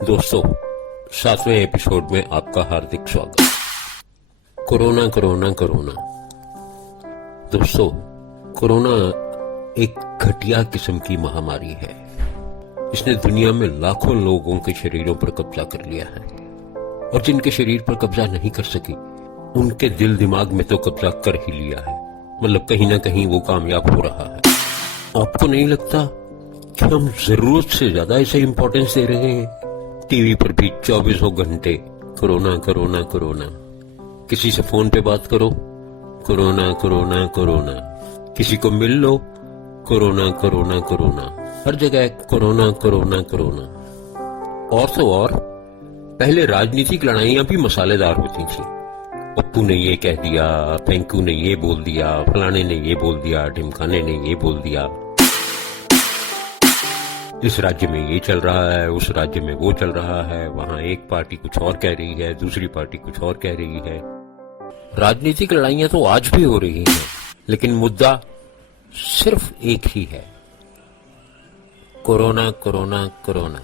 दोस्तों, 7वें एपिसोड में आपका हार्दिक स्वागत। Corona corona corona. दोस्तों, कोरोना एक घटिया किस्म की महामारी है। इसने दुनिया में लाखों लोगों के शरीरों पर कब्जा कर लिया है और जिनके शरीर पर कब्जा नहीं कर सकी उनके दिल दिमाग में तो कब्जा कर ही लिया है। मतलब कहीं ना कहीं वो कामयाब हो रहा है। आपको नहीं लगता कि हम जरूरत से ज्यादा इसे इंपॉर्टेंस दे रहे हैं? टीवी पर भी 24 घंटे कोरोना कोरोना कोरोना। किसी से फोन पे बात करो, कोरोना कोरोना कोरोना। किसी को मिल लो, कोरोना कोरोना कोरोना। हर जगह कोरोना कोरोना कोरोना। और तो और, पहले राजनीतिक लड़ाइयां भी मसालेदार होती थी। पप्पू ने ये कह दिया, पेंकू ने ये बोल दिया, फलाने ने ये बोल दिया, ढिमकाने ने ये बोल दिया। इस राज्य में ये चल रहा है, उस राज्य में वो चल रहा है। वहां एक पार्टी कुछ और कह रही है, दूसरी पार्टी कुछ और कह रही है। राजनीतिक लड़ाइयां तो आज भी हो रही हैं, लेकिन मुद्दा सिर्फ एक ही है, कोरोना कोरोना कोरोना।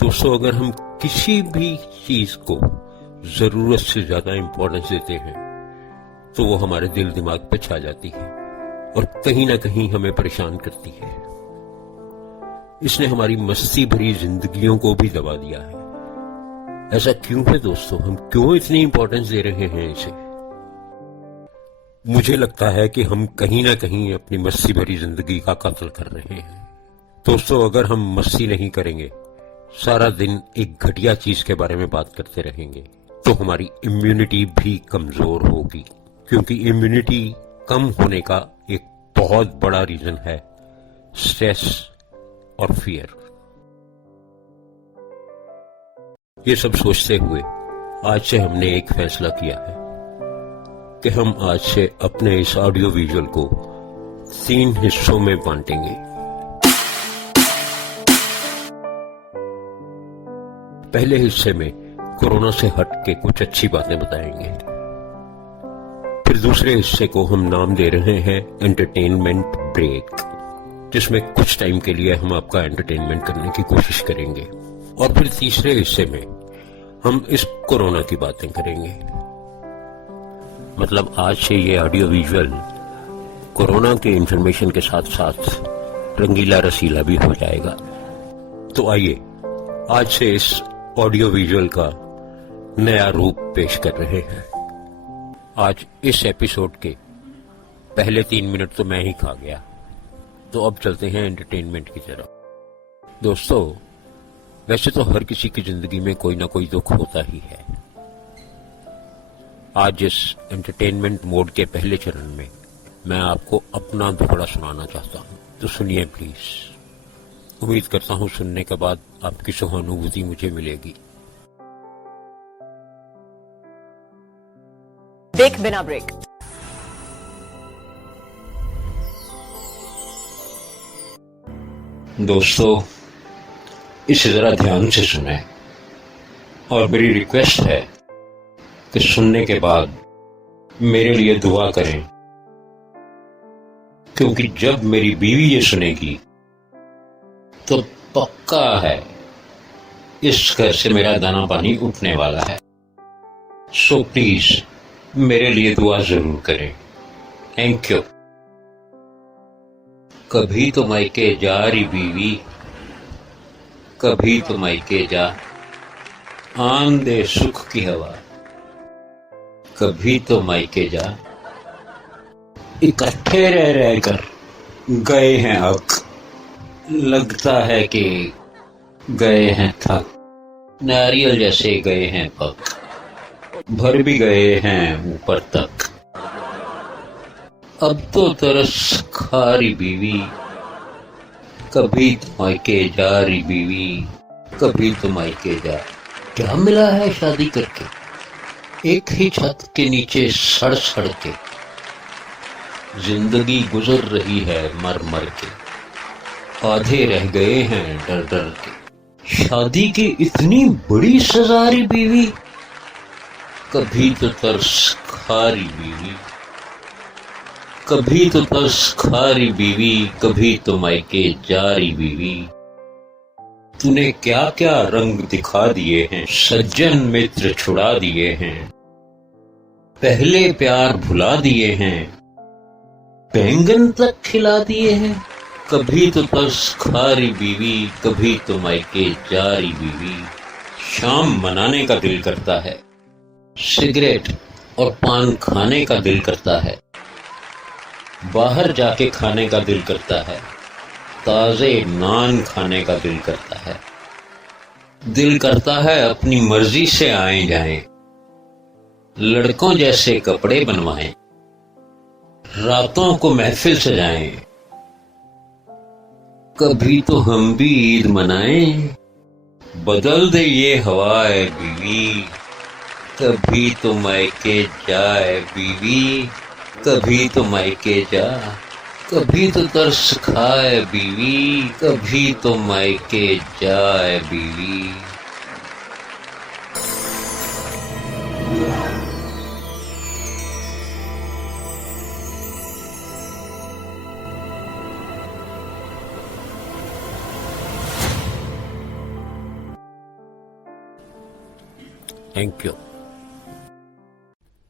दोस्तों, अगर हम किसी भी चीज को जरूरत से ज्यादा इंपॉर्टेंस देते हैं तो वो हमारे दिल दिमाग पे छा जाती है और कहीं ना कहीं हमें परेशान करती है। इसने हमारी मस्ती भरी जिंदगियों को भी दबा दिया है। ऐसा क्यों है दोस्तों? हम क्यों इतनी इंपॉर्टेंस दे रहे हैं इसे? मुझे लगता है कि हम कहीं ना कहीं अपनी मस्ती भरी जिंदगी का कत्ल कर रहे हैं। दोस्तों, अगर हम मस्ती नहीं करेंगे, सारा दिन एक घटिया चीज के बारे में बात करते रहेंगे, तो हमारी इम्यूनिटी भी कमजोर होगी। क्योंकि इम्यूनिटी कम होने का एक बहुत बड़ा रीजन है स्ट्रेस और फियर। ये सब सोचते हुए आज से हमने एक फैसला किया है कि हम आज से अपने इस ऑडियो विजुअल को 3 हिस्सों में बांटेंगे। पहले हिस्से में कोरोना से हट के कुछ अच्छी बातें बताएंगे। फिर दूसरे हिस्से को हम नाम दे रहे हैं एंटरटेनमेंट ब्रेक, जिसमें कुछ टाइम के लिए हम आपका एंटरटेनमेंट करने की कोशिश करेंगे। और फिर तीसरे हिस्से में हम इस कोरोना की बातें करेंगे। मतलब आज से ये ऑडियो विजुअल कोरोना के इंफॉर्मेशन के साथ साथ रंगीला रसीला भी हो जाएगा। तो आइए आज से इस ऑडियो विजुअल का नया रूप पेश कर रहे हैं। आज इस एपिसोड के पहले 3 मिनट तो मैं ही खा गया, तो अब चलते हैं एंटरटेनमेंट की तरफ। दोस्तों, वैसे तो हर किसी की जिंदगी में कोई ना कोई दुख होता ही है। आज इस एंटरटेनमेंट मोड के पहले चरण में मैं आपको अपना दुखड़ा सुनाना चाहता हूं, तो सुनिए प्लीज। उम्मीद करता हूं सुनने के बाद आपकी सहानुभूति मुझे मिलेगी। देख बिना ब्रेक। दोस्तों, इसे जरा ध्यान से सुने और मेरी रिक्वेस्ट है कि सुनने के बाद मेरे लिए दुआ करें, क्योंकि जब मेरी बीवी ये सुनेगी तो पक्का है इस घर से मेरा दाना पानी उठने वाला है। सो प्लीज मेरे लिए दुआ जरूर करें। Thank you. कभी तो मायके जा री बीवी, कभी तो मायके जा, आन दे सुख की हवा, कभी तो मायके जा। इकट्ठे रह रहकर गए हैं हक, लगता है कि गए हैं थक, नारियल जैसे गए हैं पक, भर भी गए हैं ऊपर तक। अब तो तरस खा रही बीवी, कभी तो मायके जा रही बीवी, कभी तो मायके जा। क्या मिला है शादी करके, एक ही छत के नीचे सड़ सड़ के, जिंदगी गुजर रही है मर मर के, आधे रह गए हैं डर डर के। शादी की इतनी बड़ी सजारी बीवी, कभी तो तरस खा रही बीवी, कभी तो तरस खा रही बीवी, कभी तो मायके जा रही बीवी। तूने क्या क्या रंग दिखा दिए हैं, सज्जन मित्र छुड़ा दिए हैं, पहले प्यार भुला दिए हैं, बैंगन तक खिला दिए हैं। कभी तो तस खारी बीवी, कभी तो मायके जारी बीवी। शाम मनाने का दिल करता है, सिगरेट और पान खाने का दिल करता है, बाहर जाके खाने का दिल करता है, ताजे नान खाने का दिल करता है। दिल करता है अपनी मर्जी से आए जाएं, लड़कों जैसे कपड़े बनवाएं, रातों को महफिल सजाएं। कभी तो हम भी ईद मनाएं, बदल दे ये हवाए बीवी। कभी तो मायके जाए बीवी, कभी तो मायके जा, कभी तो तरस खाए बीवी, कभी तो मायके जाए बीवी। थैंक यू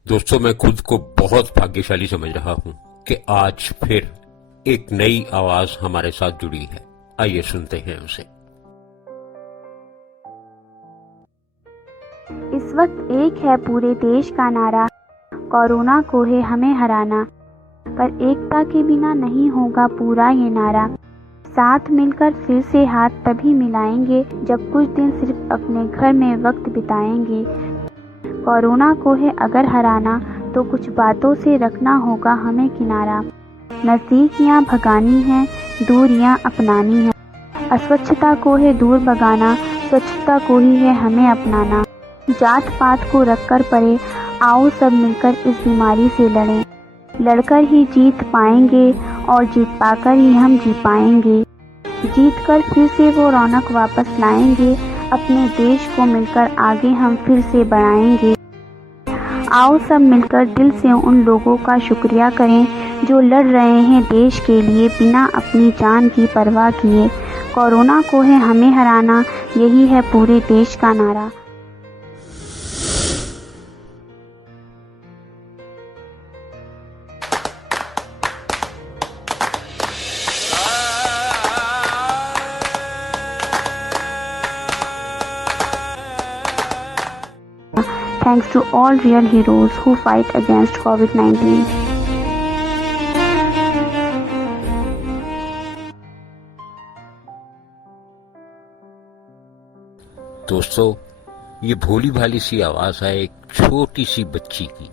दोस्तों। मैं खुद को बहुत भाग्यशाली समझ रहा हूं कि आज फिर एक नई आवाज हमारे साथ जुड़ी है। आइए सुनते हैं उसे। इस वक्त एक है पूरे देश का नारा, कोरोना को है हमें हराना। पर एकता के बिना नहीं होगा पूरा ये नारा। साथ मिलकर फिर से हाथ तभी मिलाएंगे जब कुछ दिन सिर्फ अपने घर में वक्त बिताएंगे। कोरोना को है अगर हराना तो कुछ बातों से रखना होगा हमें किनारा। नज़दीकियाँ भगानी हैं, दूरियाँ अपनानी हैं। अस्वच्छता को है दूर भगाना, स्वच्छता को ही है हमें अपनाना। जात पात को रखकर परे, आओ सब मिलकर इस बीमारी से लड़ें। लड़कर ही जीत पाएंगे और जीत पाकर ही हम जी पाएंगे। जीत कर फिर से वो रौनक वापस लाएंगे, अपने देश को मिलकर आगे हम फिर से बढ़ाएंगे। आओ सब मिलकर दिल से उन लोगों का शुक्रिया करें जो लड़ रहे हैं देश के लिए बिना अपनी जान की परवाह किए। कोरोना को है हमें हराना, यही है पूरे देश का नारा। Thanks to all real heroes who fight against COVID-19. दोस्तों, ये भोली भाली सी आवाज है एक छोटी सी बच्ची की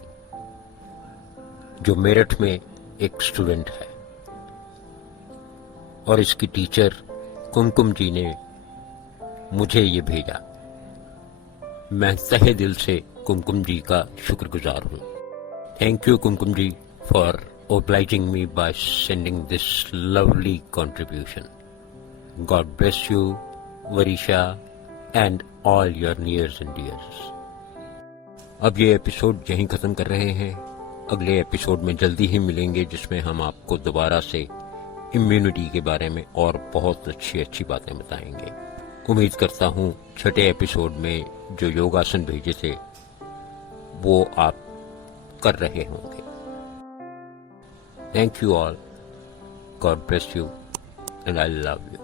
जो मेरठ में एक स्टूडेंट है और इसकी टीचर कुमकुम जी ने मुझे ये भेजा। मैं तहे दिल से कुमकुम जी का शुक्रगुजार हूँ। Thank you Kumkum ji for obliging me by sending this lovely contribution. God bless you, Varisha, and all your nears and dears. अब ये एपिसोड यहीं खत्म कर रहे हैं। अगले एपिसोड में जल्दी ही मिलेंगे जिसमें हम आपको दोबारा से इम्यूनिटी के बारे में और बहुत अच्छी बातें बताएंगे। उम्मीद करता हूँ छठे एपिसोड में जो योगासन भेजे थे वो आप कर रहे होंगे। Thank you all. God bless you and I love you.